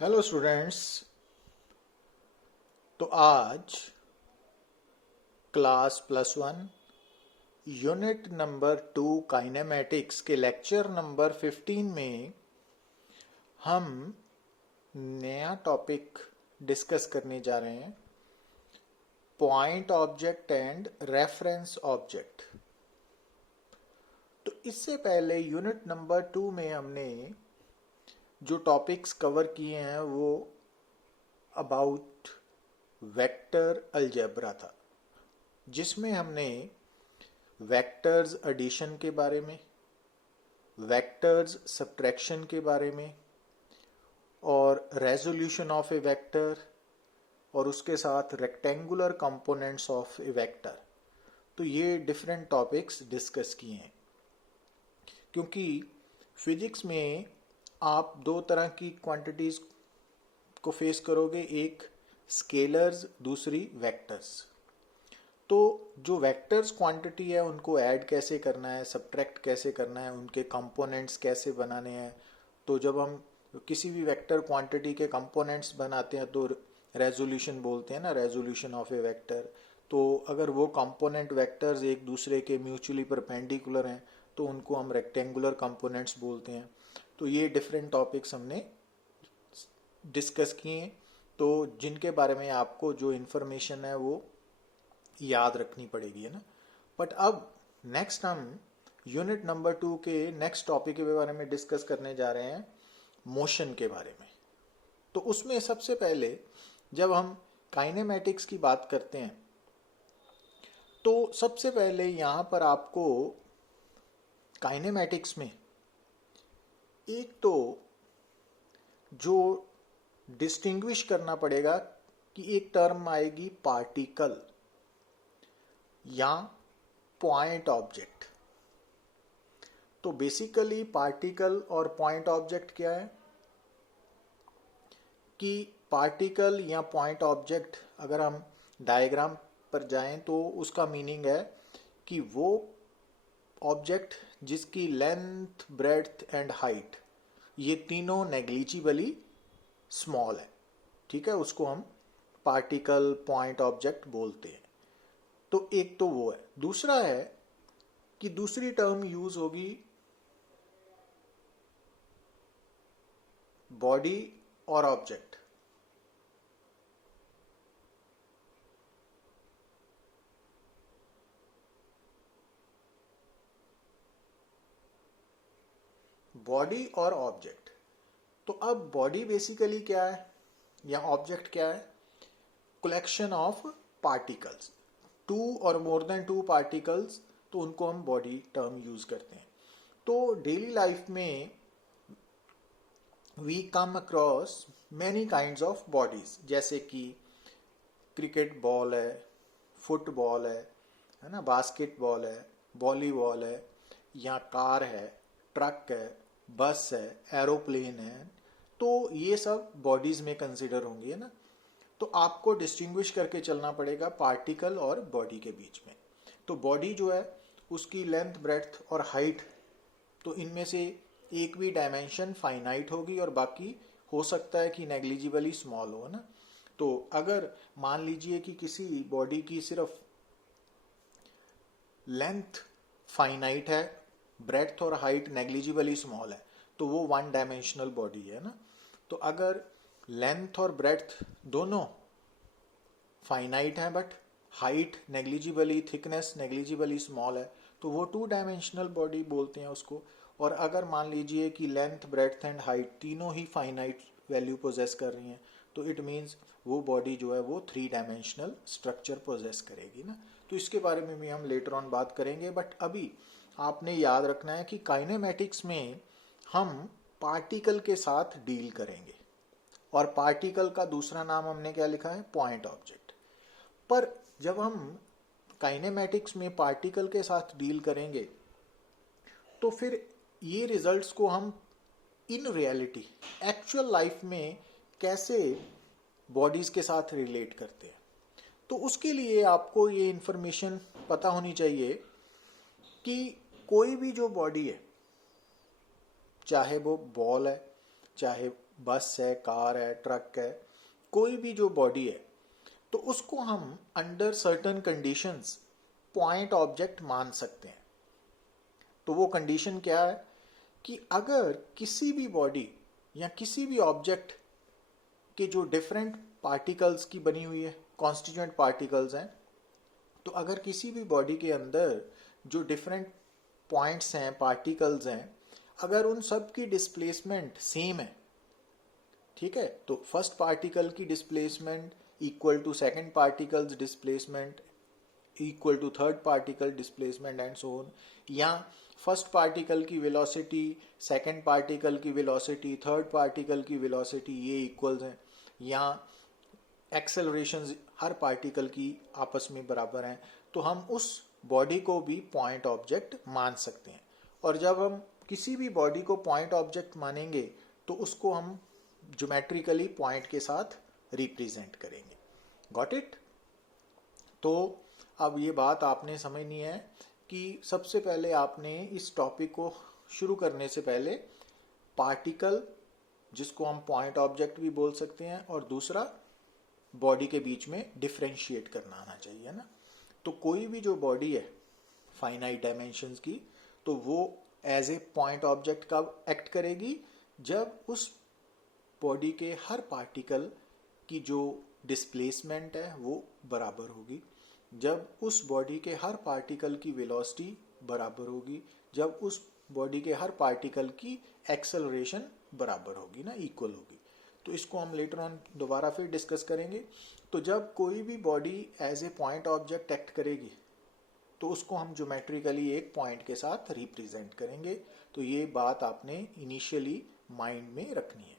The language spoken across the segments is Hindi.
Hello students. तो आज क्लास +1 यूनिट नंबर 2 काइनेमेटिक्स के लेक्चर नंबर 15 में हम नया टॉपिक डिस्कस करने जा रहे हैं, point object and reference object. तो इससे पहले यूनिट नंबर 2 में हमने जो टॉपिक्स कवर किए हैं वो अबाउट वेक्टर अलजेब्रा था, जिसमें हमने वेक्टर्स एडिशन के बारे में, वेक्टर्स सब्ट्रैक्शन के बारे में और रेजोल्यूशन ऑफ ए वेक्टर और उसके साथ rectangular components of A vector. तो ये डिफरेंट टॉपिक्स डिस्कस किए हैं, क्योंकि फिजिक्स में आप दो तरह की क्वांटिटीज को फेस करोगे, एक स्केलर्स, दूसरी वेक्टर्स। तो जो वेक्टर्स क्वांटिटी है उनको ऐड कैसे करना है, सब्ट्रैक्ट कैसे करना है, उनके कंपोनेंट्स कैसे बनाने हैं। तो जब हम किसी भी वेक्टर क्वांटिटी के कंपोनेंट्स बनाते हैं तो रेजोल्यूशन बोलते हैं ना, रेजोल्यूशन ऑफ ए वेक्टर। तो अगर वो कंपोनेंट वेक्टर्स एक दूसरे के म्यूचुअली परपेंडिकुलर हैं तो उनको हम रेक्टेंगुलर कंपोनेंट्स बोलते हैं। तो ये डिफरेंट टॉपिक्स हमने डिस्कस किए, तो जिनके बारे में आपको जो इन्फॉर्मेशन है वो याद रखनी पड़ेगी, है ना। बट अब नेक्स्ट हम यूनिट नंबर 2 के नेक्स्ट टॉपिक के बारे में डिस्कस करने जा रहे हैं, मोशन के बारे में। तो उसमें सबसे पहले जब हम काइनेमेटिक्स की बात करते हैं तो सबसे पहले यहाँ पर आपको काइनेमेटिक्स में एक तो जो डिस्टिंग्विश करना पड़ेगा कि एक टर्म आएगी पार्टिकल या पॉइंट ऑब्जेक्ट। तो बेसिकली पार्टिकल और पॉइंट ऑब्जेक्ट क्या है कि पार्टिकल या पॉइंट ऑब्जेक्ट, अगर हम डायग्राम पर जाएं तो उसका मीनिंग है कि वो ऑब्जेक्ट जिसकी लेंथ, ब्रेड्थ एंड हाइट ये तीनों नेग्लिजिबली स्मॉल है, ठीक है, उसको हम पार्टिकल, पॉइंट ऑब्जेक्ट बोलते हैं। तो एक तो वो है। दूसरा है कि दूसरी टर्म यूज होगी बॉडी और ऑब्जेक्ट। बॉडी और ऑब्जेक्ट। तो अब बॉडी बेसिकली क्या है या ऑब्जेक्ट क्या है? कलेक्शन ऑफ पार्टिकल्स, टू और मोर देन टू पार्टिकल्स, तो उनको हम बॉडी टर्म यूज करते हैं। तो डेली लाइफ में we come across many kinds of bodies, जैसे कि क्रिकेट बॉल है, फुटबॉल है ना, बास्केटबॉल है, वॉलीबॉल है, या कार है, ट्रक है, बस है, एरोप्लेन है। तो ये सब बॉडीज में कंसिडर होंगी, है ना। तो आपको डिस्टिंग्विश करके चलना पड़ेगा पार्टिकल और बॉडी के बीच में। तो बॉडी जो है उसकी लेंथ, ब्रेड्थ और हाइट, तो इनमें से एक भी डायमेंशन फाइनाइट होगी और बाकी हो सकता है कि नेग्लिजिबली स्मॉल हो, ना। तो अगर मान लीजिए कि किसी बॉडी की सिर्फ लेंथ फाइनाइट है, ब्रेड्थ और हाइट नेग्लिजिबली स्मॉल है, तो वो वन डायमेंशनल बॉडी है ना। तो अगर लेंथ और ब्रेड्थ दोनों फाइनाइट है but height negligibly, thickness negligibly small है, तो वो टू डायमेंशनल बॉडी बोलते हैं उसको। और अगर मान लीजिए कि लेंथ, ब्रेड्थ एंड हाइट तीनों ही फाइनाइट वैल्यू पोजेस कर रही हैं, तो इट मीन्स वो बॉडी जो है वो 3 डायमेंशनल स्ट्रक्चर पोजेस करेगी ना। तो इसके बारे में भी हम लेटर ऑन बात करेंगे, बट अभी आपने याद रखना है कि काइनेमेटिक्स में हम पार्टिकल के साथ डील करेंगे, और पार्टिकल का दूसरा नाम हमने क्या लिखा है? Point object. पर जब हम काइनेमेटिक्स में पार्टिकल के साथ डील करेंगे तो फिर ये रिजल्ट्स को हम इन रियलिटी, एक्चुअल लाइफ में कैसे बॉडीज के साथ रिलेट करते हैं। तो उसके लिए आपको ये इंफॉर्मेशन पता होनी चाहिए कि कोई भी जो बॉडी है, चाहे वो बॉल है, चाहे बस है, कार है, ट्रक है, कोई भी जो बॉडी है, तो उसको हम under certain conditions point object मान सकते हैं। तो वो कंडीशन क्या है कि अगर किसी भी बॉडी या किसी भी ऑब्जेक्ट के जो डिफरेंट पार्टिकल्स की बनी हुई है, कॉन्स्टिट्यूएंट पार्टिकल्स हैं, तो अगर किसी भी बॉडी के अंदर जो डिफरेंट पॉइंट्स हैं, पार्टिकल्स हैं, अगर उन सब की डिस्प्लेसमेंट सेम है, ठीक है, तो फर्स्ट पार्टिकल की displacement equal to second particles displacement equal to third particle displacement and so on, या फर्स्ट पार्टिकल की वेलोसिटी सेकंड पार्टिकल की वेलोसिटी थर्ड पार्टिकल की वेलोसिटी ये इक्वल्स हैं, या एक्सेलरेशन हर पार्टिकल की आपस में बराबर हैं, तो हम उस बॉडी को भी पॉइंट ऑब्जेक्ट मान सकते हैं। और जब हम किसी भी बॉडी को पॉइंट ऑब्जेक्ट मानेंगे तो उसको हम ज्योमेट्रिकली पॉइंट के साथ रिप्रेजेंट करेंगे। Got it? तो अब ये बात आपने समझनी है कि सबसे पहले आपने इस टॉपिक को शुरू करने से पहले पार्टिकल, जिसको हम पॉइंट ऑब्जेक्ट भी बोल सकते हैं, और दूसरा बॉडी के बीच में डिफरेंशिएट करना आना चाहिए ना। तो कोई भी जो बॉडी है फाइनाइट डायमेंशंस की, तो वो एज ए पॉइंट ऑब्जेक्ट कब एक्ट करेगी? जब उस बॉडी के हर पार्टिकल की जो डिस्प्लेसमेंट है वो बराबर होगी, जब उस बॉडी के हर पार्टिकल की वेलोसिटी बराबर होगी, जब उस बॉडी के हर पार्टिकल की एक्सेलरेशन बराबर होगी ना, इक्वल होगी। तो इसको हम लेटर ऑन दोबारा फिर डिस्कस करेंगे। तो जब कोई भी body as a point object act करेगी तो उसको हम ज्योमेट्रिकली एक पॉइंट के साथ रिप्रेजेंट करेंगे। तो ये बात आपने इनिशियली माइंड में रखनी है।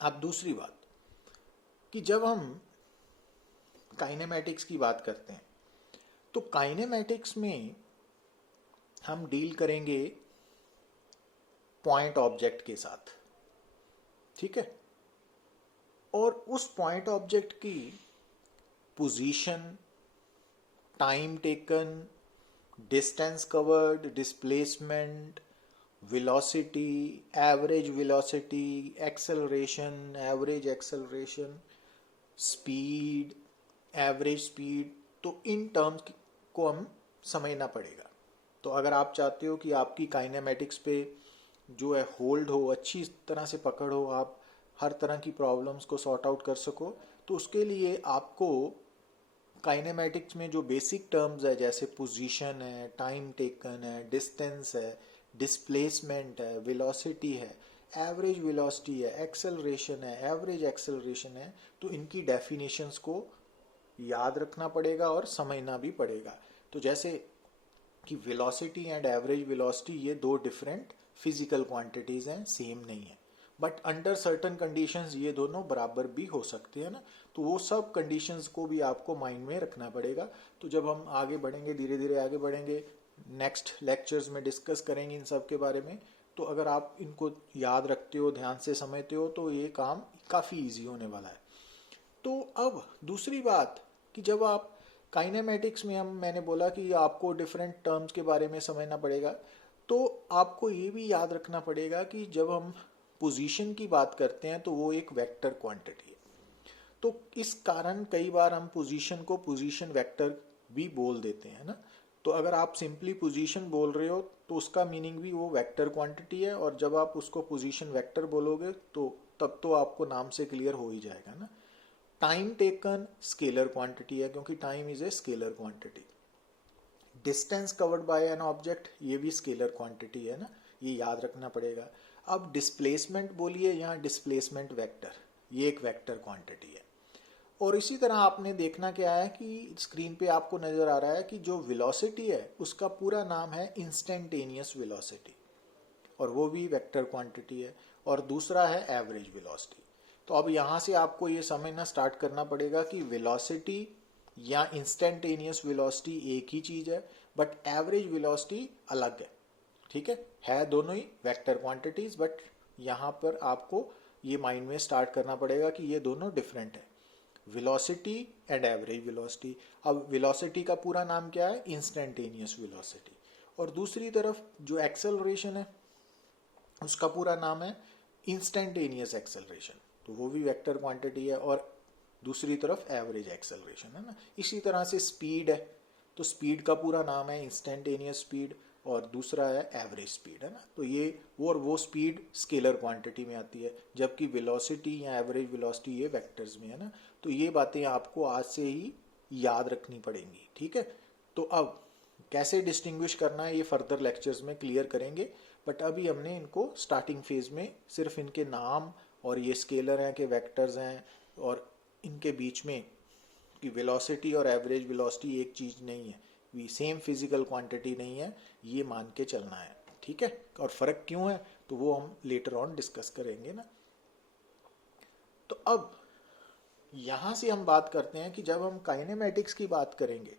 अब दूसरी बात कि जब हम काइनेमैटिक्स की बात करते हैं तो काइनेमैटिक्स में हम डील करेंगे पॉइंट ऑब्जेक्ट के साथ, ठीक है। और उस पॉइंट ऑब्जेक्ट की position, time taken, distance covered, displacement, velocity, average velocity, acceleration, average acceleration, speed, average speed, तो इन टर्म्स को हम समझना पड़ेगा। तो अगर आप चाहते हो कि आपकी काइनेमैटिक्स पे जो है होल्ड हो, अच्छी तरह से पकड़ हो, आप हर तरह की प्रॉब्लम्स को सॉर्ट आउट कर सको, तो उसके लिए आपको काइनेमैटिक्स में जो बेसिक टर्म्स है, जैसे पोजीशन है, टाइम टेकन है, डिस्टेंस है, डिस्प्लेसमेंट है, वेलोसिटी है, एवरेज वेलोसिटी है, एक्सेलरेशन है, एवरेज एक्सेलरेशन है, तो इनकी डेफिनेशंस को याद रखना पड़ेगा और समझना भी पड़ेगा। तो जैसे कि वेलोसिटी एंड एवरेज वेलोसिटी ये दो डिफरेंट फिजिकल क्वांटिटीज हैं, सेम नहीं है, बट अंडर सर्टन कंडीशंस ये दोनों बराबर भी हो सकते हैं ना। तो वो सब कंडीशंस को भी आपको माइंड में रखना पड़ेगा। तो जब हम आगे बढ़ेंगे, धीरे धीरे आगे बढ़ेंगे, नेक्स्ट लेक्चर्स में डिस्कस करेंगे इन सब के बारे में। तो अगर आप इनको याद रखते हो, ध्यान से समझते हो, तो ये काम काफ़ी ईजी होने वाला है। तो अब दूसरी बात कि जब आप काइनेमैटिक्स में मैंने बोला कि आपको डिफरेंट टर्म्स के बारे में समझना पड़ेगा, तो आपको ये भी याद रखना पड़ेगा कि जब हम पोजीशन की बात करते हैं तो वो एक वेक्टर क्वांटिटी है। तो इस कारण कई बार हम पोजीशन को पोजीशन वेक्टर भी बोल देते हैं ना। तो अगर आप सिंपली पोजीशन बोल रहे हो तो उसका मीनिंग भी वो वेक्टर क्वांटिटी है, और जब आप उसको पोजीशन वेक्टर बोलोगे तो तब तो आपको नाम से क्लियर हो ही जाएगा ना। टाइम टेकन स्केलर क्वांटिटी है, क्योंकि time is a scalar quantity. Distance covered by an object, ये भी स्केलर क्वांटिटी है ना, ये याद रखना पड़ेगा। अब डिस्प्लेसमेंट बोलिए, यहाँ डिस्प्लेसमेंट वेक्टर, ये एक वेक्टर क्वांटिटी है। और इसी तरह आपने देखना क्या है कि स्क्रीन पे आपको नजर आ रहा है कि जो वेलोसिटी है उसका पूरा नाम है इंस्टेंटेनियस वेलोसिटी, और वो भी वेक्टर क्वांटिटी है। और दूसरा है एवरेज वेलोसिटी। तो अब यहाँ से आपको ये समझना स्टार्ट करना पड़ेगा कि वेलोसिटी या इंस्टेंटेनियस वेलोसिटी एक ही चीज है, बट एवरेज वेलोसिटी अलग है, ठीक है दोनों ही वेक्टर क्वांटिटीज, बट यहाँ पर आपको ये माइंड में स्टार्ट करना पड़ेगा कि ये दोनों डिफरेंट है, वेलोसिटी एंड एवरेज वेलोसिटी। अब वेलोसिटी का पूरा नाम क्या है? Instantaneous velocity. और दूसरी तरफ जो एक्सेलरेशन है उसका पूरा नाम है इंस्टेंटेनियस एक्सेलरेशन, तो वो भी वेक्टर क्वांटिटी है, और दूसरी तरफ एवरेज एक्सेलरेशन है ना। इसी तरह से स्पीड है, तो स्पीड का पूरा नाम है इंस्टेंटेनियस स्पीड, और दूसरा है एवरेज स्पीड, है ना। तो ये वो स्पीड स्केलर क्वांटिटी में आती है, जबकि वेलोसिटी या एवरेज वेलोसिटी ये वेक्टर्स में है ना। तो ये बातें आपको आज से ही याद रखनी पड़ेंगी, ठीक है। तो अब कैसे डिस्टिंग्विश करना है ये फर्दर लेक्चर्स में क्लियर करेंगे, बट अभी हमने इनको स्टार्टिंग फेज में सिर्फ इनके नाम और ये स्केलर हैं कि वेक्टर्स हैं, और इनके बीच में कि वेलोसिटी और एवरेज वेलोसिटी एक चीज नहीं है, भी सेम फिजिकल क्वांटिटी नहीं है, ये मान के चलना है, ठीक है। और फर्क क्यों है तो वो हम लेटर ऑन डिस्कस करेंगे ना। तो अब यहां से हम बात करते हैं कि जब हम काइनेमेटिक्स की बात करेंगे,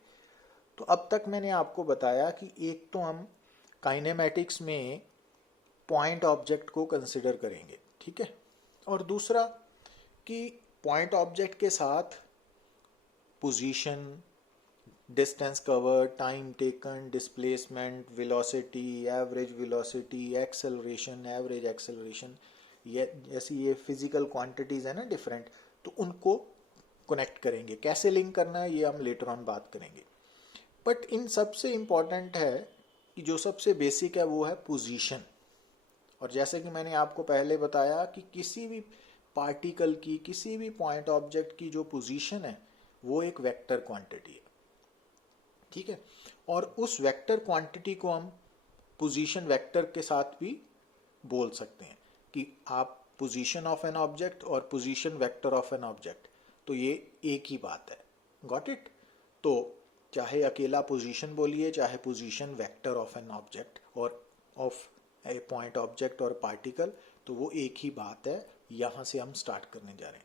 तो अब तक मैंने आपको बताया कि एक तो हम काइनेमेटिक्स में पॉइंट ऑब्जेक्ट को कंसिडर करेंगे, ठीक है, और दूसरा कि पॉइंट ऑब्जेक्ट के साथ position, distance cover, time taken, displacement, velocity, average velocity, acceleration, average acceleration, ये जैसी ये फिजिकल क्वांटिटीज है ना डिफरेंट, तो उनको कनेक्ट करेंगे। कैसे लिंक करना है ये हम लेटर ऑन बात करेंगे, बट इन सबसे इम्पॉर्टेंट है कि जो सबसे बेसिक है वो है पोजीशन। और जैसे कि मैंने आपको पहले बताया कि किसी भी पार्टिकल की, किसी भी पॉइंट ऑब्जेक्ट की जो पोजीशन है वो एक वेक्टर क्वांटिटी है, ठीक है। और उस वेक्टर क्वांटिटी को हम पोजीशन वेक्टर के साथ भी बोल सकते हैं कि आप पोजीशन ऑफ एन ऑब्जेक्ट और position vector of an object, तो ये एक ही बात है। Got it. तो चाहे अकेला पोजीशन बोलिए, चाहे position vector of an object और ऑफ ए पॉइंट ऑब्जेक्ट और पार्टिकल, तो वो एक ही बात है। यहां से हम स्टार्ट करने जा रहे हैं।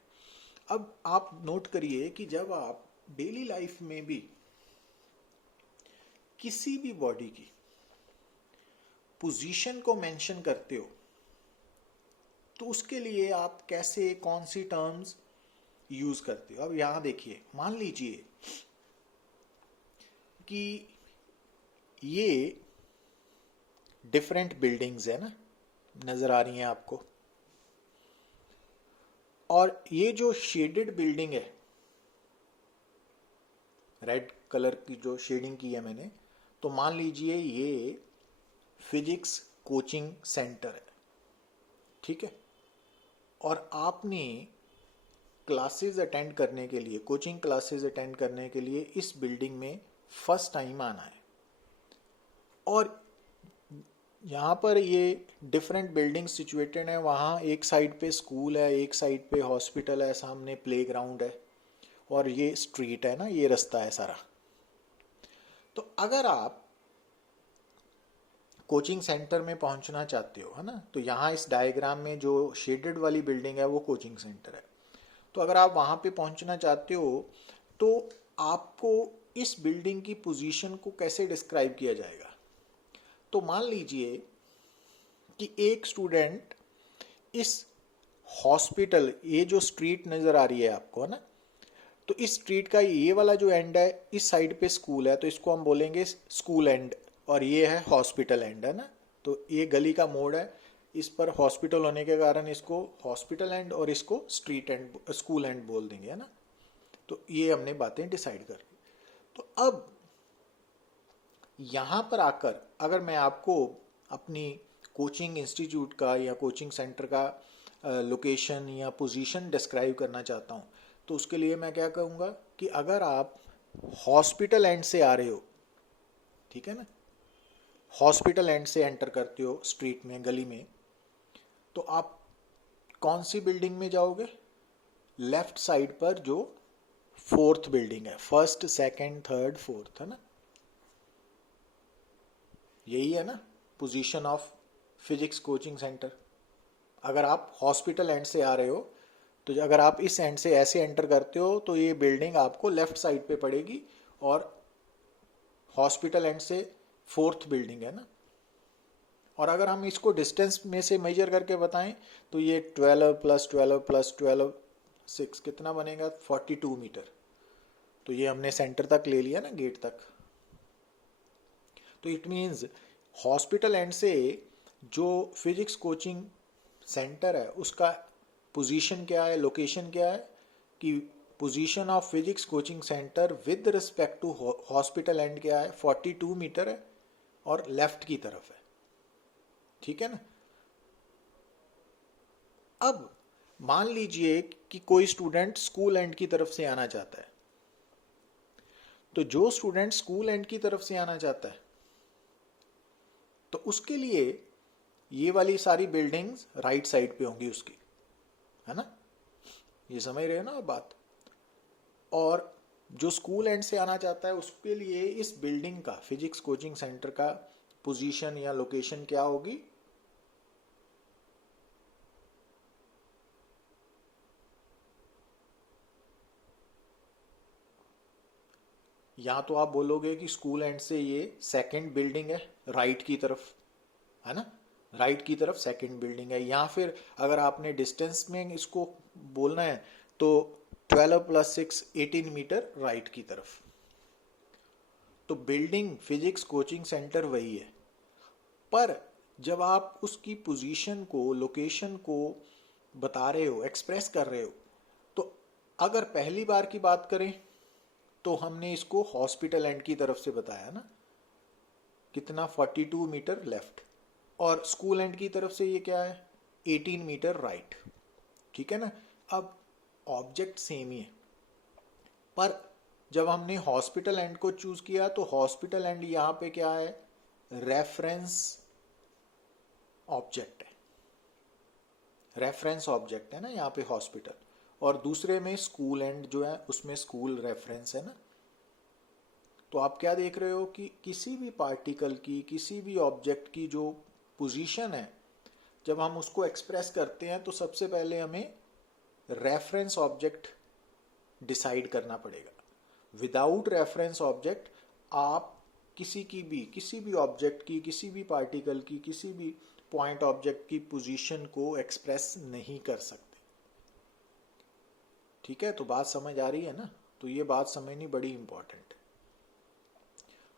अब आप नोट करिए कि जब आप डेली लाइफ में भी किसी भी बॉडी की पोजीशन को मेंशन करते हो, तो उसके लिए आप कैसे, कौन सी टर्म्स यूज करते हो। अब यहां देखिए, मान लीजिए कि ये डिफरेंट बिल्डिंग्स है ना, नजर आ रही हैं आपको, और ये जो शेडेड बिल्डिंग है, रेड कलर की जो शेडिंग की है मैंने, तो मान लीजिए ये फिजिक्स कोचिंग सेंटर है, ठीक है। और आपने क्लासेस अटेंड करने के लिए, कोचिंग क्लासेस अटेंड करने के लिए इस बिल्डिंग में फर्स्ट टाइम आना है, और यहाँ पर ये डिफरेंट बिल्डिंग सिचुएटेड है। वहाँ एक साइड पे स्कूल है, एक साइड पे हॉस्पिटल है, सामने प्लेग्राउंड है, और ये स्ट्रीट है ना, ये रास्ता है सारा। तो अगर आप कोचिंग सेंटर में पहुंचना चाहते हो, है ना, तो यहाँ इस डायग्राम में जो शेडेड वाली बिल्डिंग है वो कोचिंग सेंटर है। तो अगर आप वहाँ पे पहुंचना चाहते हो तो आपको इस बिल्डिंग की पोजीशन को कैसे डिस्क्राइब किया जाएगा। तो मान लीजिए कि एक स्टूडेंट इस हॉस्पिटल, ये जो स्ट्रीट नजर आ रही है आपको, है ना, तो इस स्ट्रीट का ये वाला जो एंड है, इस साइड पे स्कूल है, तो इसको हम बोलेंगे स्कूल एंड, और ये है हॉस्पिटल एंड, है ना। तो ये गली का मोड़ है, इस पर हॉस्पिटल होने के कारण इसको हॉस्पिटल एंड और इसको स्ट्रीट एंड, स्कूल एंड बोल देंगे, है ना। तो ये हमने बातें डिसाइड कर ली। तो अब यहाँ पर आकर अगर मैं आपको अपनी कोचिंग इंस्टीट्यूट का या कोचिंग सेंटर का लोकेशन या पोजीशन डिस्क्राइब करना चाहता हूँ, तो उसके लिए मैं क्या कहूँगा कि अगर आप हॉस्पिटल एंड से आ रहे हो, ठीक है ना, हॉस्पिटल एंड से एंटर करते हो स्ट्रीट में, गली में, तो आप कौन सी बिल्डिंग में जाओगे। लेफ्ट साइड पर जो फोर्थ बिल्डिंग है, फर्स्ट, सेकंड, थर्ड, फोर्थ, है ना, यही है ना position of physics coaching centre. अगर आप हॉस्पिटल एंड से आ रहे हो, तो अगर आप इस एंड से ऐसे एंटर करते हो तो ये बिल्डिंग आपको लेफ्ट साइड पे पड़ेगी, और हॉस्पिटल एंड से फोर्थ बिल्डिंग है ना। और अगर हम इसको डिस्टेंस में से मेजर करके बताएं तो ये 12 + 12 + 12 6 कितना बनेगा, 42 मीटर। तो ये हमने सेंटर तक ले लिया ना, गेट तक। तो इट मीन्स हॉस्पिटल एंड से जो फिजिक्स कोचिंग सेंटर है उसका पोजीशन क्या है, लोकेशन क्या है, कि position of physics coaching centre with respect to hospital and क्या है, 42 मीटर है और लेफ्ट की तरफ है। ठीक है ना। अब मान लीजिए कि कोई स्टूडेंट स्कूल एंड की तरफ से आना चाहता है, तो जो स्टूडेंट स्कूल एंड की तरफ से आना चाहता है तो उसके लिए ये वाली सारी बिल्डिंग्स राइट साइड पे होंगी उसकी, है ना, ये समझ रहे हो ना बात। और जो स्कूल एंड से आना चाहता है उसके लिए इस बिल्डिंग का, फिजिक्स कोचिंग सेंटर का पोजीशन या लोकेशन क्या होगी, या तो आप बोलोगे कि स्कूल एंड से ये सेकंड बिल्डिंग है राइट की तरफ, है ना, राइट की तरफ सेकंड बिल्डिंग है, या फिर अगर आपने डिस्टेंस में इसको बोलना है तो 12 + 6 18 मीटर राइट की तरफ। तो बिल्डिंग फिजिक्स कोचिंग सेंटर वही है, पर जब आप उसकी पोजीशन को, लोकेशन को बता रहे हो, एक्सप्रेस कर रहे हो, तो अगर पहली बार की बात करें तो हमने इसको हॉस्पिटल एंड की तरफ से बताया ना, कितना 42 मीटर लेफ्ट, और स्कूल एंड की तरफ से ये क्या है 18 मीटर राइट। ठीक है ना। अब ऑब्जेक्ट सेम ही है, पर जब हमने हॉस्पिटल एंड को चूज किया तो हॉस्पिटल एंड यहां पे क्या है, रेफरेंस ऑब्जेक्ट है, रेफरेंस ऑब्जेक्ट है ना यहाँ पे हॉस्पिटल, और दूसरे में स्कूल एंड जो है उसमें स्कूल रेफरेंस है ना। तो आप क्या देख रहे हो कि किसी भी पार्टिकल की, किसी भी ऑब्जेक्ट की जो पोजीशन है, जब हम उसको एक्सप्रेस करते हैं तो सबसे पहले हमें रेफरेंस ऑब्जेक्ट डिसाइड करना पड़ेगा। विदाउट रेफरेंस ऑब्जेक्ट आप किसी भी ऑब्जेक्ट की, किसी भी पार्टिकल की, किसी भी पॉइंट ऑब्जेक्ट की पोजीशन को एक्सप्रेस नहीं कर सकते। ठीक है, तो बात समझ आ रही है ना। तो ये बात समझनी बड़ी इंपॉर्टेंट है।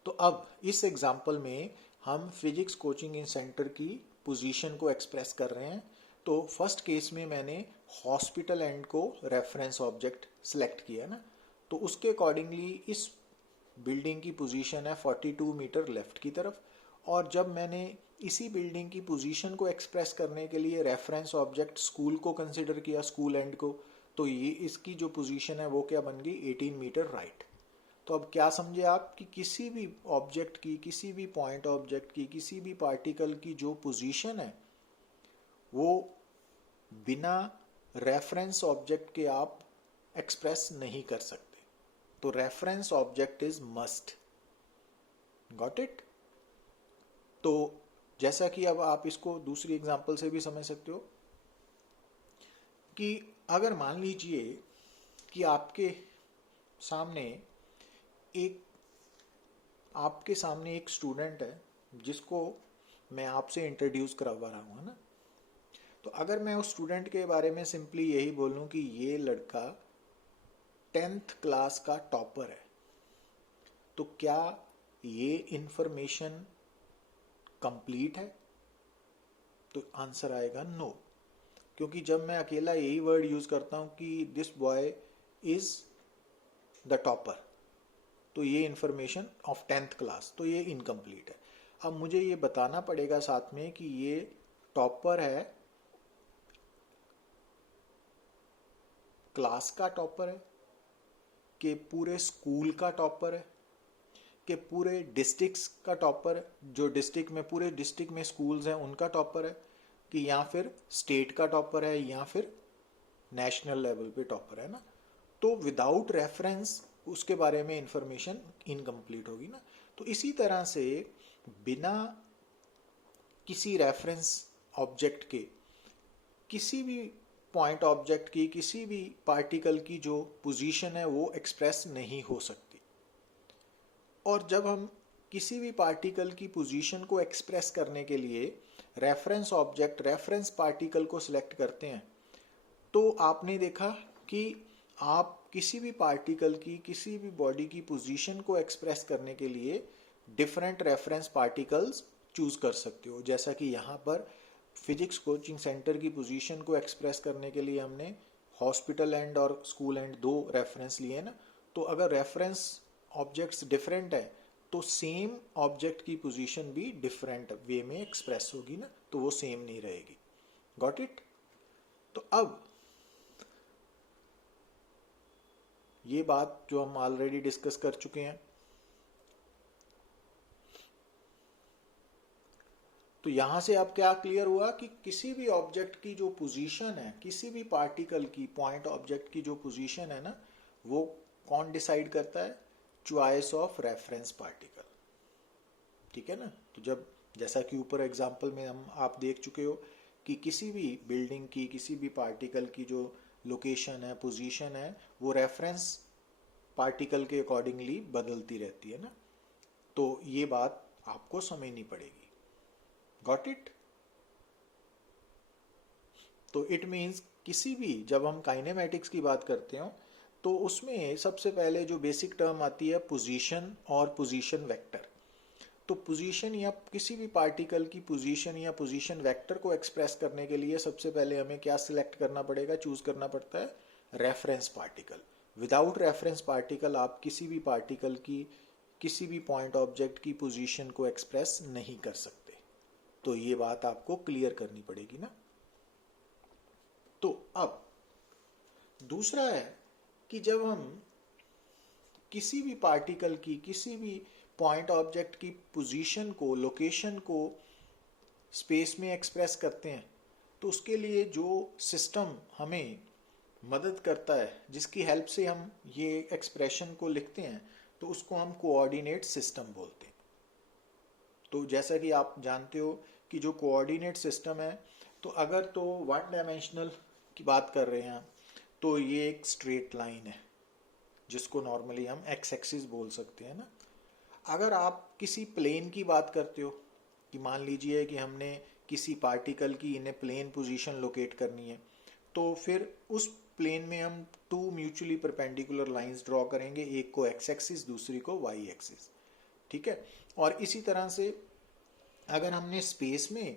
तो अब इस एग्जाम्पल में हम फिजिक्स कोचिंग इन सेंटर की पोजीशन को एक्सप्रेस कर रहे हैं। तो फर्स्ट केस में मैंने हॉस्पिटल एंड को रेफरेंस ऑब्जेक्ट सिलेक्ट किया ना, तो उसके अकॉर्डिंगली इस बिल्डिंग की पोजीशन है 42 मीटर लेफ्ट की तरफ, और जब मैंने इसी बिल्डिंग की पोजीशन को एक्सप्रेस करने के लिए रेफरेंस ऑब्जेक्ट स्कूल को कंसिडर किया, स्कूल एंड को, तो ये इसकी जो पोजीशन है वो क्या बन गई 18 मीटर राइट। तो अब क्या समझे आप कि किसी भी ऑब्जेक्ट की, किसी भी पॉइंट ऑब्जेक्ट की, किसी भी पार्टिकल की जो पोजीशन है वो बिना रेफरेंस ऑब्जेक्ट के आप एक्सप्रेस नहीं कर सकते। तो reference object is must. Got it. तो जैसा कि अब आप इसको दूसरी एग्जांपल से भी समझ सकते हो कि अगर मान लीजिए कि आपके सामने एक स्टूडेंट है जिसको मैं आपसे इंट्रोड्यूस करवा रहा हूँ, है ना। तो अगर मैं उस स्टूडेंट के बारे में सिंपली यही बोलूँ कि ये लड़का 10th क्लास का टॉपर है, तो क्या ये इंफॉर्मेशन कंप्लीट है? तो आंसर आएगा नो, क्योंकि जब मैं अकेला यही वर्ड यूज करता हूं कि this boy is the topper, तो ये इंफॉर्मेशन ऑफ 10th क्लास, तो ये इनकम्प्लीट है। अब मुझे ये बताना पड़ेगा साथ में कि ये टॉपर है, क्लास का टॉपर है, कि पूरे स्कूल का टॉपर है, कि पूरे डिस्ट्रिक्ट्स का टॉपर है, जो डिस्ट्रिक्ट में, पूरे डिस्ट्रिक्ट में स्कूल्स हैं उनका टॉपर है, कि या फिर स्टेट का टॉपर है, या फिर नेशनल लेवल पे टॉपर है ना। तो विदाउट रेफरेंस उसके बारे में इंफॉर्मेशन इनकम्प्लीट होगी ना। तो इसी तरह से बिना किसी रेफरेंस ऑब्जेक्ट के किसी भी पॉइंट ऑब्जेक्ट की, किसी भी पार्टिकल की जो पोजीशन है वो एक्सप्रेस नहीं हो सकती। और जब हम किसी भी पार्टिकल की पोजीशन को एक्सप्रेस करने के लिए रेफरेंस ऑब्जेक्ट, रेफरेंस पार्टिकल को सिलेक्ट करते हैं, तो आपने देखा कि आप किसी भी पार्टिकल की, किसी भी बॉडी की पोजीशन को एक्सप्रेस करने के लिए डिफरेंट रेफरेंस पार्टिकल्स चूज कर सकते हो। जैसा कि यहाँ पर फिजिक्स कोचिंग सेंटर की पोजीशन को एक्सप्रेस करने के लिए हमने हॉस्पिटल एंड और स्कूल एंड दो रेफरेंस लिए ना, तो अगर रेफरेंस ऑब्जेक्ट्स डिफरेंट है तो सेम ऑब्जेक्ट की पोजीशन भी डिफरेंट वे में एक्सप्रेस होगी ना, तो वो सेम नहीं रहेगी। Got it? तो अब ये बात जो हम ऑलरेडी डिस्कस कर चुके हैं, तो यहां से अब क्या क्लियर हुआ कि किसी भी ऑब्जेक्ट की जो पोजीशन है, किसी भी पार्टिकल की पॉइंट ऑब्जेक्ट की जो पोजीशन है ना, वो कौन डिसाइड करता है? Choice of reference particle. ठीक है ना? तो जब जैसा कि ऊपर एग्जांपल में हम आप देख चुके हो कि किसी भी बिल्डिंग की, किसी भी पार्टिकल की जो लोकेशन है, पोजीशन है, वो रेफरेंस पार्टिकल के अकॉर्डिंगली बदलती रहती है ना, तो ये बात आपको समझनी पड़ेगी। Got it? तो इट मीन्स किसी भी, जब हम काइनेमेटिक्स की बात करते हो तो उसमें सबसे पहले जो बेसिक टर्म आती है पोजीशन और पोजीशन वेक्टर। तो पोजीशन या किसी भी पार्टिकल की पोजीशन या पोजीशन वेक्टर को एक्सप्रेस करने के लिए सबसे पहले हमें क्या सिलेक्ट करना पड़ेगा, चूज करना पड़ता है reference particle. Without reference particle आप किसी भी पार्टिकल की, किसी भी पॉइंट ऑब्जेक्ट की पोजीशन को एक्सप्रेस नहीं कर सकते। तो ये बात आपको क्लियर करनी पड़ेगी ना। तो अब दूसरा है कि जब हम किसी भी पार्टिकल की, किसी भी पॉइंट ऑब्जेक्ट की पोजीशन को, लोकेशन को स्पेस में एक्सप्रेस करते हैं, तो उसके लिए जो सिस्टम हमें मदद करता है, जिसकी हेल्प से हम ये एक्सप्रेशन को लिखते हैं, तो उसको हम कोऑर्डिनेट सिस्टम बोलते हैं। तो जैसा कि आप जानते हो कि जो कोऑर्डिनेट सिस्टम है, तो अगर तो वन डायमेंशनल की बात कर रहे हैं तो ये एक स्ट्रेट लाइन है जिसको नॉर्मली हम एक्स एक्सिस बोल सकते हैं ना। अगर आप किसी प्लेन की बात करते हो कि मान लीजिए कि हमने किसी पार्टिकल की इन्हें प्लेन पोजीशन लोकेट करनी है, तो फिर उस प्लेन में हम two mutually perpendicular lines draw करेंगे, एक को एक्स एक्सिस, दूसरी को वाई एक्सिस। ठीक है? और इसी तरह से अगर हमने स्पेस में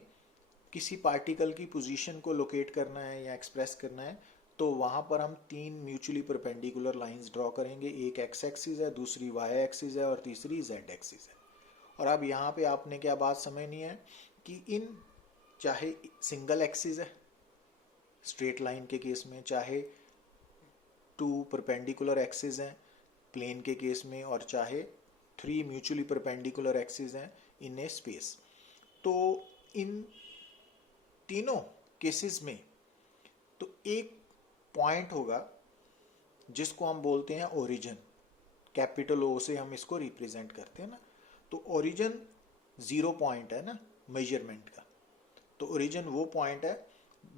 किसी पार्टिकल की पोजीशन को लोकेट करना है या एक्सप्रेस करना है, तो वहां पर हम तीन म्यूचुअली परपेंडिकुलर लाइंस ड्रॉ करेंगे, एक एक्स एक्सिस है, दूसरी वाई एक्सिस है और तीसरी जेड एक्सिस है। और अब यहाँ पे आपने क्या बात समझनी है कि इन, चाहे सिंगल एक्सिस है स्ट्रेट लाइन के केस में, चाहे टू परपेंडिकुलर एक्सिस हैं प्लेन के केस में, और चाहे थ्री म्यूचुअली परपेंडिकुलर एक्सिस हैं इन ए स्पेस, तो इन तीनों केसेस में तो एक पॉइंट होगा जिसको हम बोलते हैं ओरिजिन। कैपिटल ओ से हम इसको रिप्रेजेंट करते हैं ना। तो ओरिजिन 0 पॉइंट है ना मेजरमेंट का। तो ओरिजिन वो पॉइंट है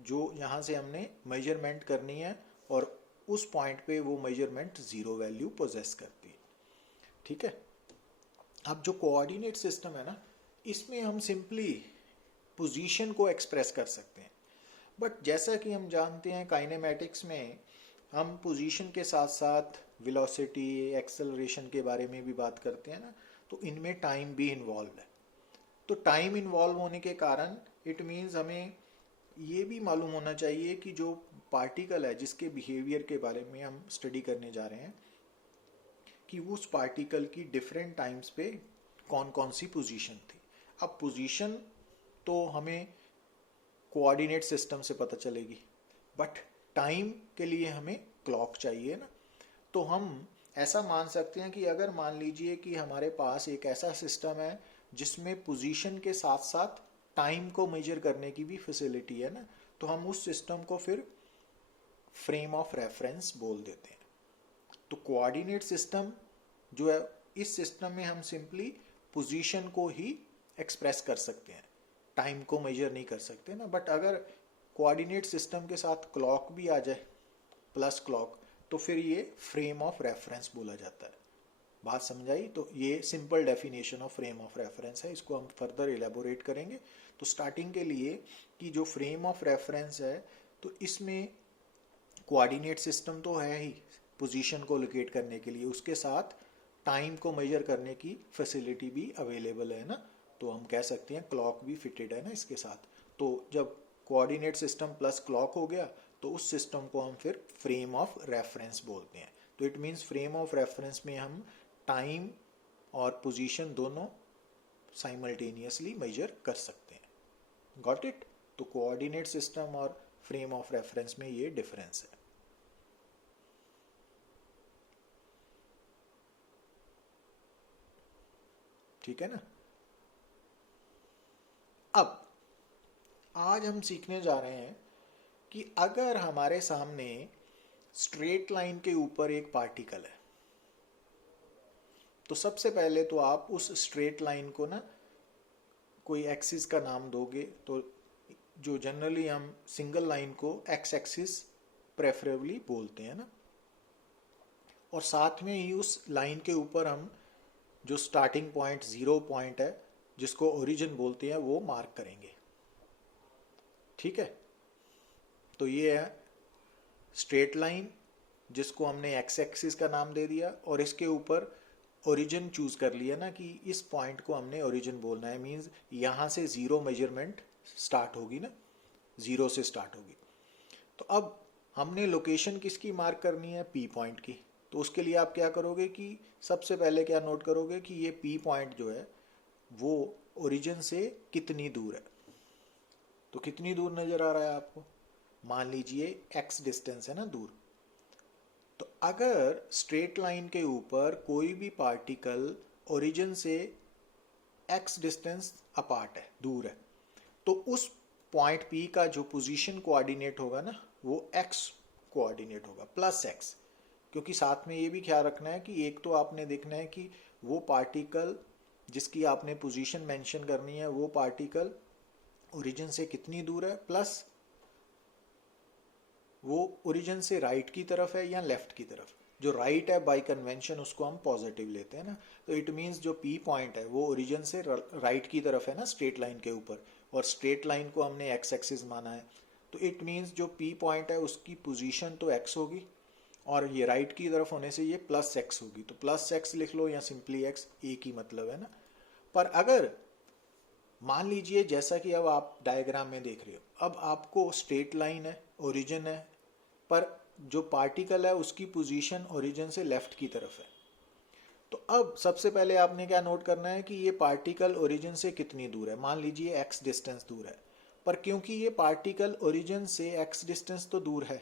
जो यहाँ से हमने मेजरमेंट करनी है और उस पॉइंट पे वो मेजरमेंट 0 वैल्यू पोजेस करती है। ठीक है? अब जो कोऑर्डिनेट सिस्टम है ना, इसमें हम सिंपली पोजीशन को एक्सप्रेस कर सकते हैं। बट जैसा कि हम जानते हैं काइनेमेटिक्स में हम पोजीशन के साथ साथ वेलोसिटी, एक्सेलरेशन के बारे में भी बात करते हैं ना, तो इनमें टाइम भी इन्वॉल्व है। तो टाइम इन्वॉल्व होने के कारण इट मीन्स हमें ये भी मालूम होना चाहिए कि जो पार्टिकल है जिसके बिहेवियर के बारे में हम स्टडी करने जा रहे हैं, कि उस पार्टिकल की डिफरेंट टाइम्स पे कौन कौन सी पोजीशन थी। अब पोजीशन तो हमें कोऑर्डिनेट सिस्टम से पता चलेगी, बट टाइम के लिए हमें क्लॉक चाहिए ना। तो हम ऐसा मान सकते हैं कि अगर मान लीजिए कि हमारे पास एक ऐसा सिस्टम है जिसमें पोजीशन के साथ साथ टाइम को मेजर करने की भी फैसिलिटी है ना, तो हम उस सिस्टम को फिर फ्रेम ऑफ रेफरेंस बोल देते हैं। तो कोऑर्डिनेट सिस्टम जो है, इस सिस्टम में हम सिंपली पोजीशन को ही एक्सप्रेस कर सकते हैं, टाइम को मेजर नहीं कर सकते ना। बट अगर कोऑर्डिनेट सिस्टम के साथ क्लॉक भी आ जाए, प्लस क्लॉक, तो फिर ये फ्रेम ऑफ रेफरेंस बोला जाता है। बात समझ आई? तो ये simple definition of frame of reference है, इसको हम फर्दर एलेबोरेट करेंगे। तो स्टार्टिंग के लिए कि जो फ्रेम ऑफ रेफरेंस है, तो इसमें कोऑर्डिनेट सिस्टम तो है ही पोजीशन को लोकेट करने के लिए, उसके साथ टाइम को मेजर करने की फैसिलिटी भी अवेलेबल है ना। तो हम कह सकते हैं क्लॉक भी फिटेड है ना इसके साथ। तो जब कोऑर्डिनेट सिस्टम प्लस क्लॉक हो गया तो उस सिस्टम को हम फिर फ्रेम ऑफ रेफरेंस बोलते हैं। तो it means frame of reference में हम टाइम और पोजीशन दोनों साइमल्टेनियसली मेजर कर सकते हैं। Got it? तो कोऑर्डिनेट सिस्टम और फ्रेम ऑफ रेफरेंस में ये डिफरेंस है। ठीक है ना? अब आज हम सीखने जा रहे हैं कि अगर हमारे सामने स्ट्रेट लाइन के ऊपर एक पार्टिकल है तो सबसे पहले तो आप उस स्ट्रेट लाइन को ना कोई एक्सिस का नाम दोगे। तो जो जनरली हम सिंगल लाइन को एक्स एक्सिस प्रेफरेबली बोलते हैं ना, और साथ में ही उस लाइन के ऊपर हम जो स्टार्टिंग पॉइंट 0 पॉइंट है जिसको ओरिजिन बोलते हैं वो मार्क करेंगे। ठीक है? तो ये है स्ट्रेट लाइन जिसको हमने एक्स एक्सिस का नाम दे दिया और इसके ऊपर ओरिजिन चूज कर लिया ना कि इस पॉइंट को हमने ओरिजिन बोलना है। मींस यहां से 0 मेजरमेंट स्टार्ट होगी ना, 0 से स्टार्ट होगी। तो अब हमने लोकेशन किसकी मार्क करनी है? पी पॉइंट की। तो उसके लिए आप क्या करोगे कि सबसे पहले क्या नोट करोगे कि ये पी पॉइंट जो है वो ओरिजिन से कितनी दूर है। तो कितनी दूर नजर आ रहा है आपको? मान लीजिए x डिस्टेंस है ना दूर। तो अगर स्ट्रेट लाइन के ऊपर कोई भी पार्टिकल ओरिजिन से x डिस्टेंस अपार्ट है, दूर है, तो उस पॉइंट P का जो पोजीशन कोऑर्डिनेट होगा ना वो x कोऑर्डिनेट होगा प्लस x। क्योंकि साथ में ये भी ख्याल रखना है कि एक तो आपने देखना है कि वो पार्टिकल जिसकी आपने पोजीशन मेंशन करनी है वो पार्टिकल ओरिजिन से कितनी दूर है, प्लस वो ओरिजिन से राइट की तरफ है या लेफ्ट की तरफ। जो राइट है बाय कन्वेंशन उसको हम पॉजिटिव लेते हैं ना। तो इट मींस जो पी पॉइंट है वो ओरिजिन से राइट की तरफ है ना स्ट्रेट लाइन के ऊपर, और स्ट्रेट लाइन को हमने एक्स एक्सिस माना है। तो इट मींस जो पी पॉइंट है उसकी पोजीशन तो एक्स होगी और ये राइट की तरफ होने से ये प्लस एक्स होगी। तो प्लस एक्स लिख लो या सिंपली एक्स, एक ही मतलब है ना। पर अगर मान लीजिए जैसा कि अब आप डायग्राम में देख रहे हो, अब आपको स्ट्रेट लाइन है, ओरिजिन है, पर जो पार्टिकल है उसकी पोजीशन ओरिजिन से लेफ्ट की तरफ है। तो अब सबसे पहले आपने क्या नोट करना है कि ये पार्टिकल ओरिजिन से कितनी दूर है। मान लीजिए x डिस्टेंस दूर है, पर क्योंकि ये पार्टिकल ओरिजिन से x डिस्टेंस तो दूर है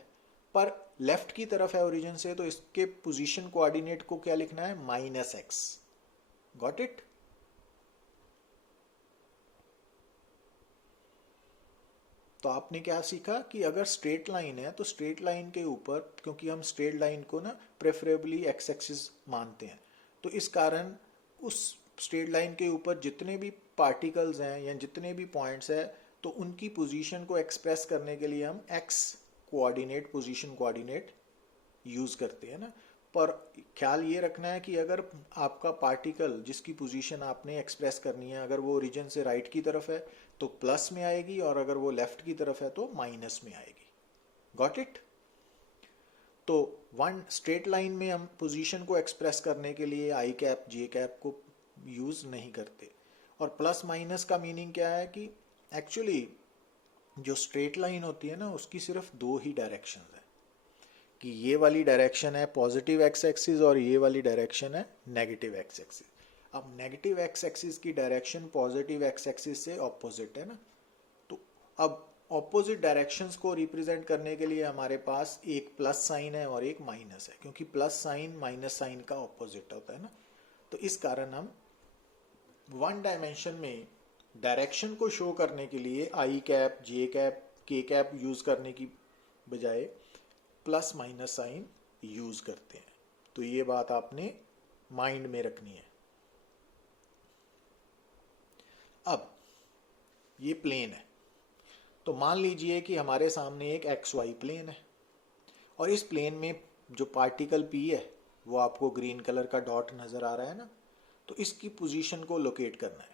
पर लेफ्ट की तरफ है ओरिजिन से, तो इसके पोजीशन कोऑर्डिनेट को क्या लिखना है? -x। Got it? तो आपने क्या सीखा कि अगर स्ट्रेट लाइन है तो स्ट्रेट लाइन के ऊपर, क्योंकि हम स्ट्रेट लाइन को ना प्रेफरेबली एक्स एक्सिस मानते हैं, तो इस कारण उस स्ट्रेट लाइन के ऊपर जितने भी पार्टिकल्स हैं या जितने भी पॉइंट्स हैं तो उनकी पोजीशन को एक्सप्रेस करने के लिए हम x coordinate, position coordinate use करते हैं ना। पर ख्याल ये रखना है कि अगर आपका पार्टिकल जिसकी पोजीशन आपने एक्सप्रेस करनी है अगर वो ओरिजिन से राइट की तरफ है तो प्लस में आएगी, और अगर वो लेफ्ट की तरफ है तो माइनस में आएगी। Got it? तो वन स्ट्रेट लाइन में हम पोजीशन को एक्सप्रेस करने के लिए आई कैप जे कैप को यूज नहीं करते। और प्लस माइनस का मीनिंग क्या है कि एक्चुअली जो स्ट्रेट लाइन होती है ना उसकी सिर्फ दो ही डायरेक्शन है, कि ये वाली डायरेक्शन है पॉजिटिव एक्स एक्सिस और ये वाली डायरेक्शन है नेगेटिव एक्स एक्सिस। अब नेगेटिव एक्स एक्सिस की डायरेक्शन पॉजिटिव एक्स एक्सिस से ऑपोजिट है ना। तो अब ऑपोजिट डायरेक्शंस को रिप्रेजेंट करने के लिए हमारे पास एक प्लस साइन है और एक माइनस है, क्योंकि प्लस साइन माइनस साइन का ऑपोजिट होता है ना। तो इस कारण हम वन डायमेंशन में डायरेक्शन को शो करने के लिए आई कैप, जे कैप, के कैप यूज करने की बजाय प्लस माइनस साइन यूज करते हैं। तो ये बात आपने माइंड में रखनी है। अब ये प्लेन है, तो मान लीजिए कि हमारे सामने एक एक्स वाई प्लेन है और इस प्लेन में जो पार्टिकल पी है वो आपको ग्रीन कलर का डॉट नजर आ रहा है ना। तो इसकी पोजीशन को लोकेट करना है।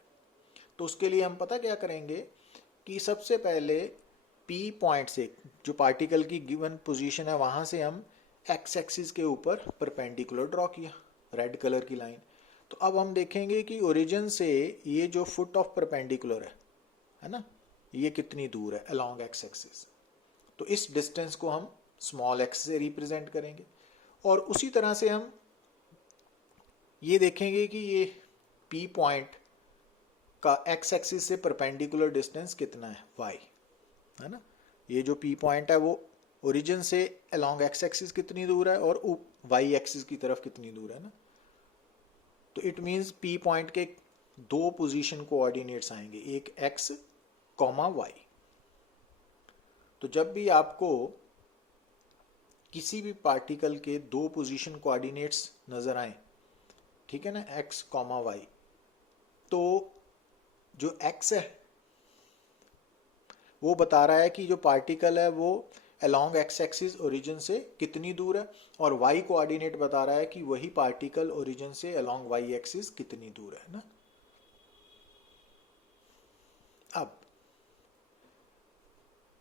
तो उसके लिए हम पता क्या करेंगे कि सबसे पहले पी पॉइंट से जो पार्टिकल की गिवन पोजीशन है वहां से हम एक्स एक्सिस के ऊपर परपेंडिकुलर ड्रॉ किया, रेड कलर की लाइन। तो अब हम देखेंगे कि ओरिजिन से ये जो फुट ऑफ परपेंडिकुलर है ना, ये कितनी दूर है अलोंग एक्स एक्सिस। तो इस डिस्टेंस को हम स्मॉल एक्स से रिप्रेजेंट करेंगे। और उसी तरह से हम ये देखेंगे कि ये पी पॉइंट का एक्स एक्सिस से परपेंडिकुलर डिस्टेंस कितना है, वाई, है ना। ये जो पी पॉइंट है वो ओरिजिन से अलोंग एक्स एक्सिस कितनी दूर है और वाई एक्सिस की तरफ कितनी दूर है ना। तो इट मीन्स पी पॉइंट के दो पोजीशन कोऑर्डिनेट्स आएंगे, एक एक्स कॉमा वाई। तो जब भी आपको किसी भी पार्टिकल के दो पोजीशन कोऑर्डिनेट्स नजर आए, ठीक है ना, एक्स कॉमा वाई, तो जो एक्स है वो बता रहा है कि जो पार्टिकल है वो अलोंग एक्स एक्सिस ओरिजिन से कितनी दूर है, और वाई कोऑर्डिनेट बता रहा है कि वही पार्टिकल ओरिजिन से अलोंग वाई एक्सिस कितनी दूर है ना। अब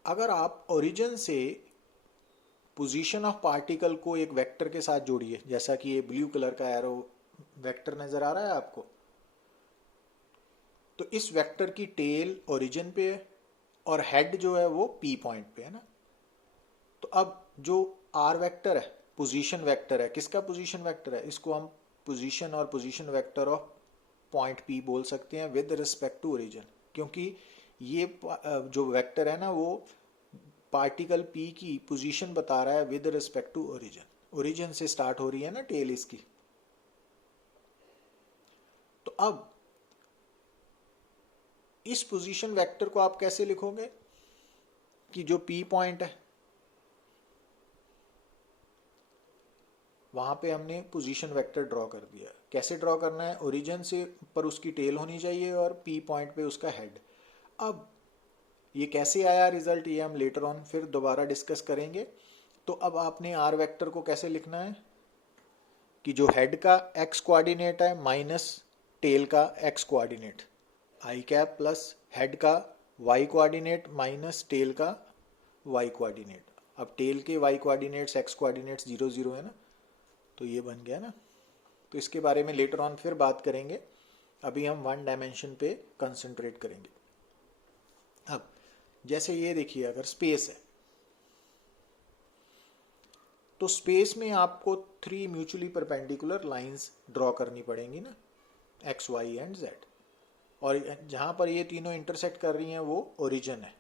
अगर आप ओरिजिन से पोजीशन ऑफ पार्टिकल को एक वेक्टर के साथ जोड़िए, जैसा कि ये ब्लू कलर का एरो वेक्टर नजर आ रहा है आपको, तो इस वेक्टर की टेल ओरिजिन पे है और हेड जो है वो पी पॉइंट पे है ना। तो अब जो आर वेक्टर है पोजीशन वेक्टर है, किसका पोजीशन वेक्टर है, इसको हम पोजीशन और position vector of point P बोल सकते हैं विद रिस्पेक्ट टू ओरिजिन, क्योंकि ये जो वेक्टर है ना वो पार्टिकल पी की पोजीशन बता रहा है with respect to origin. Origin से स्टार्ट हो रही है ना टेल इसकी। तो अब इस पोजीशन वेक्टर को आप कैसे लिखोगे कि जो पी पॉइंट है वहां पे हमने पोजीशन वेक्टर ड्रॉ कर दिया। कैसे ड्रॉ करना है, ओरिजिन से पर उसकी टेल होनी चाहिए और पी पॉइंट पे उसका हेड। अब ये कैसे आया रिजल्ट, ये हम लेटर ऑन फिर दोबारा डिस्कस करेंगे। तो अब आपने आर वेक्टर को कैसे लिखना है कि जो हेड का एक्स कोऑर्डिनेट है माइनस टेल का एक्स कोऑर्डिनेट, आई कैप प्लस हेड का वाई कोऑर्डिनेट माइनस टेल का वाई कोऑर्डिनेट। अब टेल के वाई कोऑर्डिनेट्स एक्स कोऑर्डिनेट्स 0 0 है ना, तो ये बन गया ना। तो इसके बारे में लेटर ऑन फिर बात करेंगे, अभी हम वन डायमेंशन पे कंसंट्रेट करेंगे। अब जैसे ये देखिए, अगर स्पेस है तो स्पेस में आपको 3 म्यूचुअली परपेंडिकुलर लाइंस ड्रॉ करनी पड़ेंगी ना, एक्स वाई एंड जेड। और जहां पर ये तीनों इंटरसेक्ट कर रही हैं वो ओरिजिन है,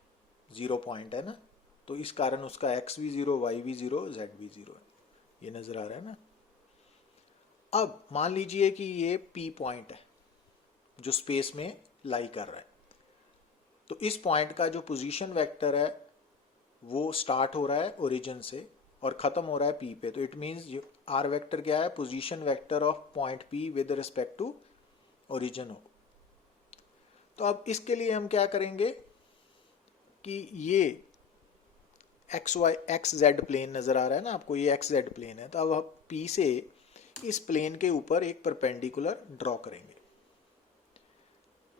0 पॉइंट है ना, तो इस कारण उसका एक्स भी 0, वाई भी 0, जेड भी 0 है। ये नजर आ रहा है ना। अब मान लीजिए कि ये पी पॉइंट है जो स्पेस में लाई कर रहा है, तो इस पॉइंट का जो पोजीशन वेक्टर है वो स्टार्ट हो रहा है ओरिजिन से और खत्म हो रहा है पी पे। तो इट मींस आर वेक्टर क्या है, position vector of point P with respect to origin हो। तो अब इसके लिए हम क्या करेंगे कि ये x y x z plane नजर आ रहा है ना आपको, ये एक्स जेड प्लेन है। तो अब हम पी से इस प्लेन के ऊपर एक परपेंडिकुलर ड्रॉ करेंगे।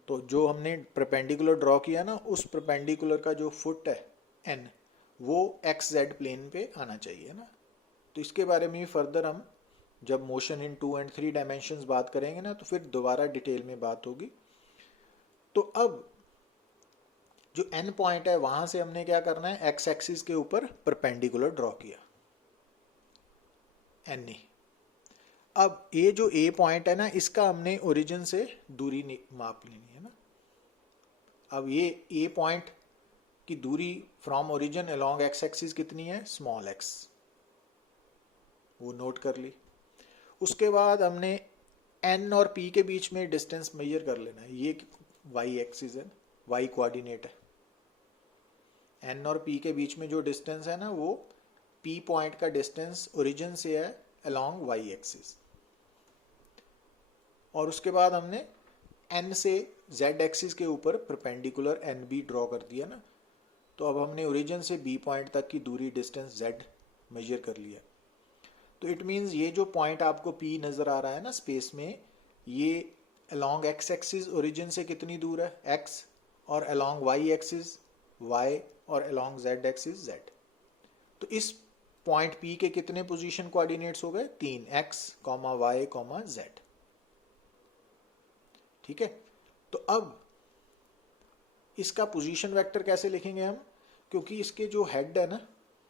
तो जो हमने परपेंडिकुलर ड्रॉ किया ना, उस परपेंडिकुलर का जो फुट है एन, वो एक्स जेड प्लेन पे आना चाहिए ना। तो इसके बारे में फर्दर हम जब मोशन इन 2 and 3 डायमेंशंस बात करेंगे ना, तो फिर दोबारा डिटेल में बात होगी। तो अब जो एन पॉइंट है वहां से हमने क्या करना है, एक्स एक्सिस के ऊपर परपेंडिकुलर ड्रॉ किया एन ई। अब ये जो ए पॉइंट है ना, इसका हमने ओरिजिन से दूरी माप लेनी है ना। अब ये ए पॉइंट की दूरी from origin along x axis कितनी है, स्मॉल एक्स, वो नोट कर ली। उसके बाद हमने एन और पी के बीच में डिस्टेंस मेजर कर लेना है। ये वाई एक्सिस है, वाई कोऑर्डिनेट है। एन और पी के बीच में जो डिस्टेंस है ना, वो पी पॉइंट का डिस्टेंस ओरिजिन से है अलोंग वाई एक्सिस। और उसके बाद हमने एन से जेड एक्सिस के ऊपर परपेंडिकुलर एन बी ड्रॉ कर दिया ना। तो अब हमने ओरिजिन से बी पॉइंट तक की दूरी डिस्टेंस जेड मेजर कर लिया। तो इट मीन्स ये जो पॉइंट आपको पी नजर आ रहा है ना स्पेस में, ये अलोंग एक्स एक्सिस ओरिजिन से कितनी दूर है, एक्स, और अलोंग वाई एक्सिस वाई, और अलोंग जेड एक्सिस जेड। तो इस पॉइंट पी के कितने पोजीशन कोऑर्डिनेट्स हो गए, 3, x comma y comma z. ठीक है। तो अब इसका पोजीशन वेक्टर कैसे लिखेंगे हम, क्योंकि इसके जो हेड है ना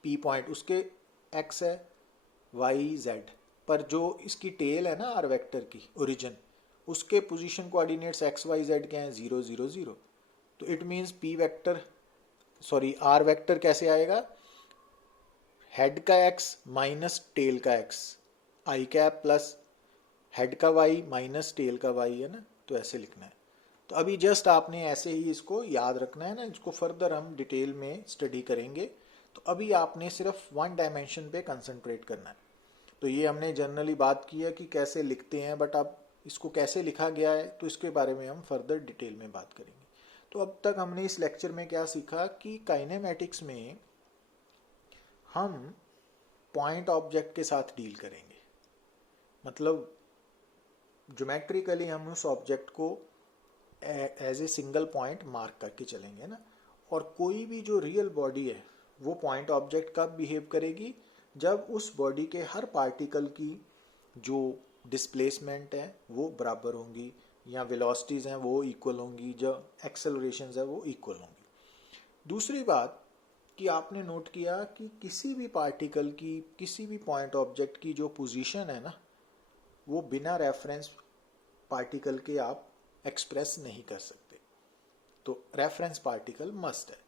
पी पॉइंट, उसके एक्स है, वाई जेड, पर जो इसकी टेल है ना आर वेक्टर की ओरिजिन, उसके position coordinates x y z क्या हैं, 0 0 0। तो it means P vector sorry R vector कैसे आएगा, हेड का एक्स माइनस टेल का x, i cap plus head का वाई माइनस टेल का वाई, है ना। तो ऐसे लिखना है। तो अभी जस्ट आपने ऐसे ही इसको याद रखना है ना, इसको फर्दर हम डिटेल में स्टडी करेंगे। तो अभी आपने सिर्फ वन डायमेंशन पे कंसंट्रेट करना है। तो ये हमने जनरली बात की है कि कैसे लिखते हैं, बट अब इसको कैसे लिखा गया है तो इसके बारे में हम फर्दर डिटेल में बात करेंगे। तो अब तक हमने इस लेक्चर में क्या सीखा कि काइनेमेटिक्स में हम पॉइंट ऑब्जेक्ट के साथ डील करेंगे, मतलब ज्योमेट्रिकली हम उस ऑब्जेक्ट को as a single point mark करके चलेंगे ना। और कोई भी जो रियल बॉडी है वो पॉइंट ऑब्जेक्ट कब बिहेव करेगी, जब उस बॉडी के हर पार्टिकल की जो डिस्प्लेसमेंट है वो बराबर होंगी, या वेलोसिटीज हैं वो इक्वल होंगी, जो एक्सेलरेशंस है वो इक्वल होंगी। दूसरी बात कि आपने नोट किया कि किसी भी पार्टिकल की, किसी भी पॉइंट ऑब्जेक्ट की जो पोजीशन है ना, वो बिना रेफरेंस पार्टिकल के आप एक्सप्रेस नहीं कर सकते। तो रेफरेंस पार्टिकल मस्ट है।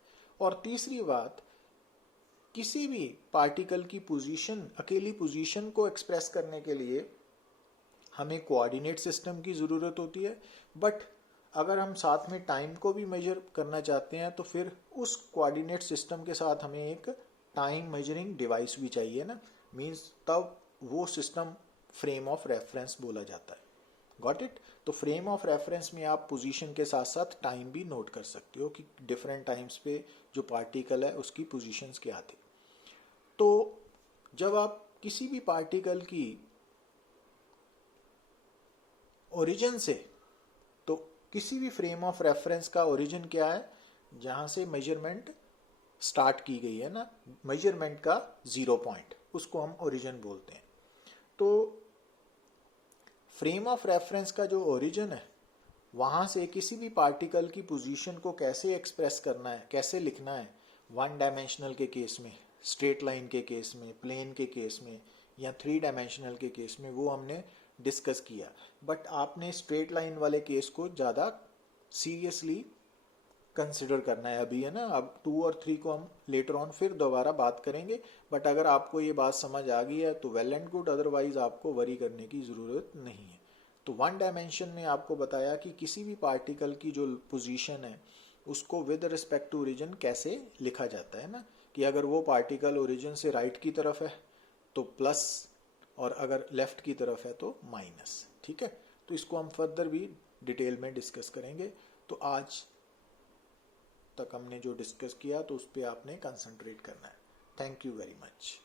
और तीसरी बात, किसी भी पार्टिकल की पोजीशन, अकेली पोजीशन को एक्सप्रेस करने के लिए हमें कोऑर्डिनेट सिस्टम की ज़रूरत होती है, बट अगर हम साथ में टाइम को भी मेजर करना चाहते हैं तो फिर उस कोऑर्डिनेट सिस्टम के साथ हमें एक टाइम मेजरिंग डिवाइस भी चाहिए ना। मीन्स तब वो सिस्टम फ्रेम ऑफ रेफरेंस बोला जाता है। Got it. तो फ्रेम ऑफ रेफरेंस में आप पोजीशन के साथ साथ टाइम भी नोट कर सकते हो कि डिफरेंट टाइम्स पे जो पार्टिकल है उसकी पोजीशंस क्या थी। तो जब आप किसी भी पार्टिकल की ओरिजिन से, तो किसी भी फ्रेम ऑफ रेफरेंस का ओरिजिन क्या है, जहां से मेजरमेंट स्टार्ट की गई है ना, मेजरमेंट का 0 पॉइंट, उसको हम ओरिजिन बोलते हैं। तो फ्रेम ऑफ रेफरेंस का जो ओरिजिन है, वहां से किसी भी पार्टिकल की पोजीशन को कैसे एक्सप्रेस करना है, कैसे लिखना है, वन डायमेंशनल के केस में, स्ट्रेट लाइन के केस में, प्लेन के केस में, या 3 डायमेंशनल के केस में, वो हमने डिस्कस किया। बट आपने स्ट्रेट लाइन वाले केस को ज़्यादा सीरियसली कंसिडर करना है अभी, है ना। अब 2 और 3 को हम लेटर ऑन फिर दोबारा बात करेंगे। बट अगर आपको ये बात समझ आ गई है तो वेल एंड गुड, अदरवाइज आपको वरी करने की ज़रूरत नहीं है। तो वन डायमेंशन में आपको बताया कि किसी भी पार्टिकल की जो पोजीशन है उसको विद रिस्पेक्ट टू ओरिजिन कैसे लिखा जाता है ना, कि अगर वो पार्टिकल ओरिजिन से राइट की तरफ है तो प्लस, और अगर लेफ्ट की तरफ है तो माइनस। ठीक है। तो इसको हम फर्दर भी डिटेल में डिस्कस करेंगे। तो आज तक हमने जो डिस्कस किया तो उस पर आपने कंसंट्रेट करना है। Thank you very much.